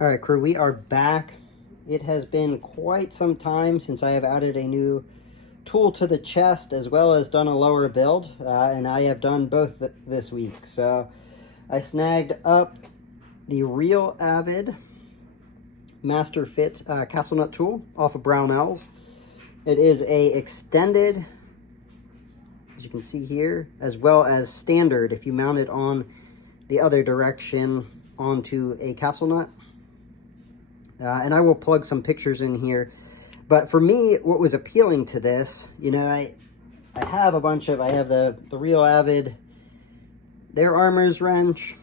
All right, crew, we are back. It has been quite some time since I have added a new tool to the chest as well as done a lower build, and I have done both this week. So I snagged up the real Avid Master-Fit Castle Nut tool off of Brownells. It is a extended, as you can see here, as well as standard if you mount it on the other direction onto a castle nut. And I will plug some pictures in here. But for me, what was appealing to this, you know, I have a bunch of, I have the real Avid, their armor's wrench,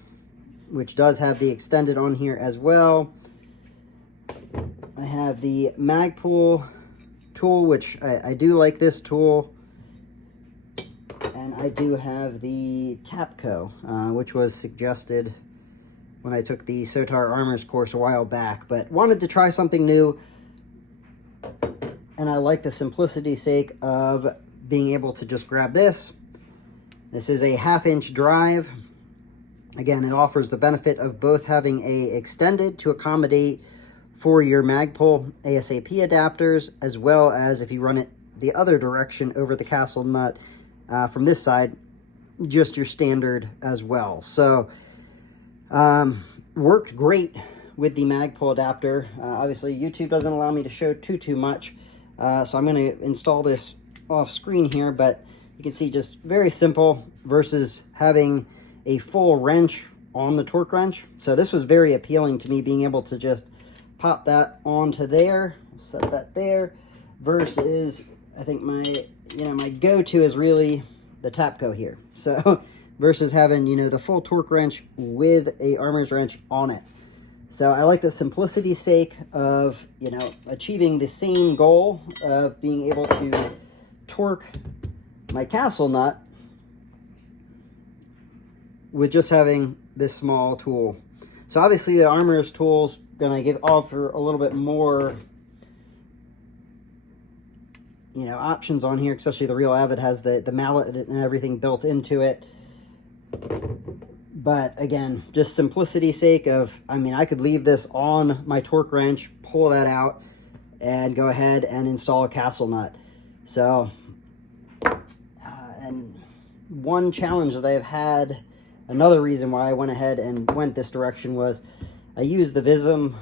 which does have the extended on here as well. I have the Magpul tool, which I do like this tool. And I do have the Tapco, which was suggested when I took the Sotar Armors course a while back, but wanted to try something new. And I like the simplicity's sake of being able to just grab this. This is a 1/2-inch drive. Again, it offers the benefit of both having a extended to accommodate for your Magpul ASAP adapters, as well as if you run it the other direction over the castle nut from this side, just your standard as well. So worked great with the Magpul adapter. Obviously YouTube doesn't allow me to show too much, so I'm going to install this off screen here, but you can see just very simple versus having a full wrench on the torque wrench. So this was very appealing to me, being able to just pop that onto there, set that there, versus I think my go-to is really the Tapco here. So versus having, the full torque wrench with a armor's wrench on it. So I like the simplicity's sake of, achieving the same goal of being able to torque my castle nut with just having this small tool. So obviously the armor's tool's gonna offer a little bit more, options on here, especially the real Avid has the mallet and everything built into it. But again, just simplicity's sake of, I could leave this on my torque wrench, pull that out, and go ahead and install a castle nut. So, and one challenge that I've had, another reason why I went ahead and went this direction was I used the Vism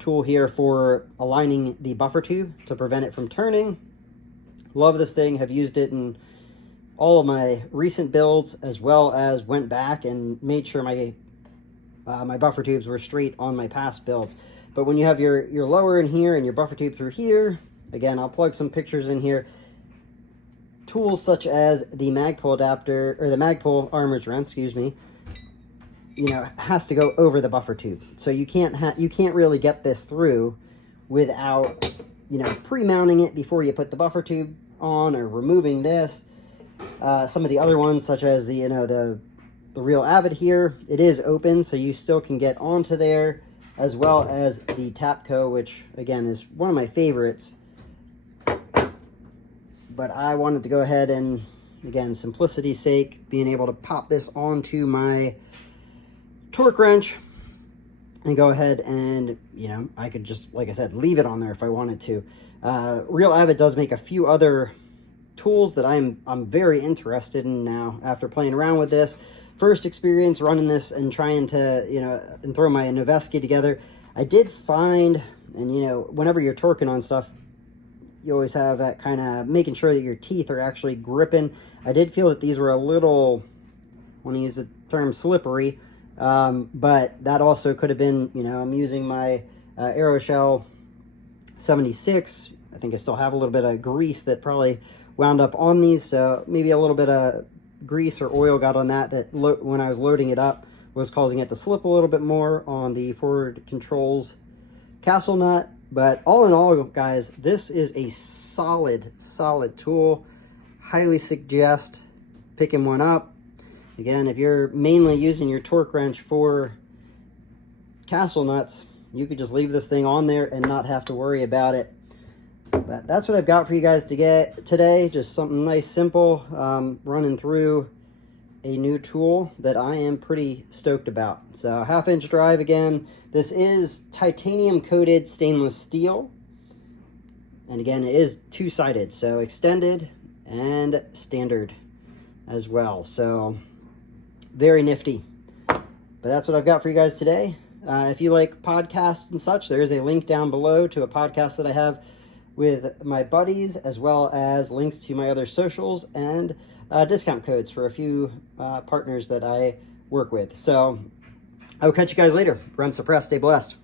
tool here for aligning the buffer tube to prevent it from turning. Love this thing, have used it in all of my recent builds, as well as went back and made sure my my buffer tubes were straight on my past builds. But when you have your lower in here and your buffer tube through here, again, I'll plug some pictures in here. Tools such as the Magpul adapter, or the Magpul armor's wrench, excuse me, has to go over the buffer tube. So you can't really get this through without, pre-mounting it before you put the buffer tube on, or removing this. Some of the other ones, such as the real Avid here, it is open, so you still can get onto there, as well as the Tapco, which again is one of my favorites. But I wanted to go ahead and, again, simplicity's sake, being able to pop this onto my torque wrench and go ahead and, I could just, like I said, leave it on there if I wanted to. Real Avid does make a few other tools that I'm very interested in now after playing around with this. First experience running this and trying to, and throw my Noveski together. I did find, and whenever you're torquing on stuff, you always have that kind of making sure that your teeth are actually gripping. I did feel that these were a little, I want to use the term slippery, but that also could have been, I'm using my Aeroshell 76. I think I still have a little bit of grease that probably wound up on these, so maybe a little bit of grease or oil got on that when I was loading it up was causing it to slip a little bit more on the forward controls castle nut. But all in all, guys, this is a solid tool. Highly suggest picking one up. Again, if you're mainly using your torque wrench for castle nuts, you could just leave this thing on there and not have to worry about it. But that's what I've got for you guys to get today. Just something nice, simple, running through a new tool that I am pretty stoked about. So 1/2-inch drive again. This is titanium coated stainless steel. And again, it is two-sided, so extended and standard as well. So very nifty. But that's what I've got for you guys today. If you like podcasts and such, there is a link down below to a podcast that I have with my buddies, as well as links to my other socials and discount codes for a few partners that I work with. So I will catch you guys later. Run suppressed, stay blessed.